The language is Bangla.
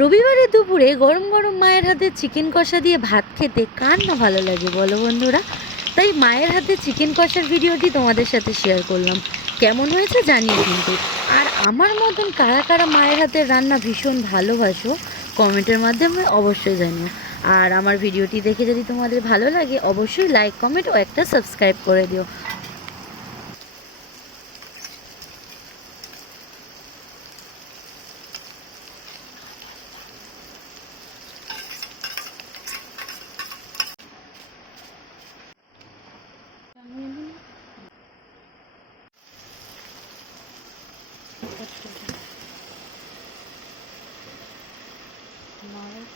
রবিবারের দুপুরে গরম গরম মায়ের হাতে চিকেন কষা দিয়ে ভাত খেতে কার না ভালো লাগে বলো বন্ধুরা। তাই মায়ের হাতে চিকেন কষার ভিডিওটি তোমাদের সাথে শেয়ার করলাম। কেমন হয়েছে জানিও কিন্তু। আর আমার মতন কারা কারা মায়ের হাতের রান্না ভীষণ ভালোবাসো কমেন্টের মাধ্যমে অবশ্যই জানিও। আর আমার ভিডিওটি দেখে যদি তোমাদের ভালো লাগে অবশ্যই লাইক কমেন্ট ও একটা সাবস্ক্রাইব করে দিও। মায়ের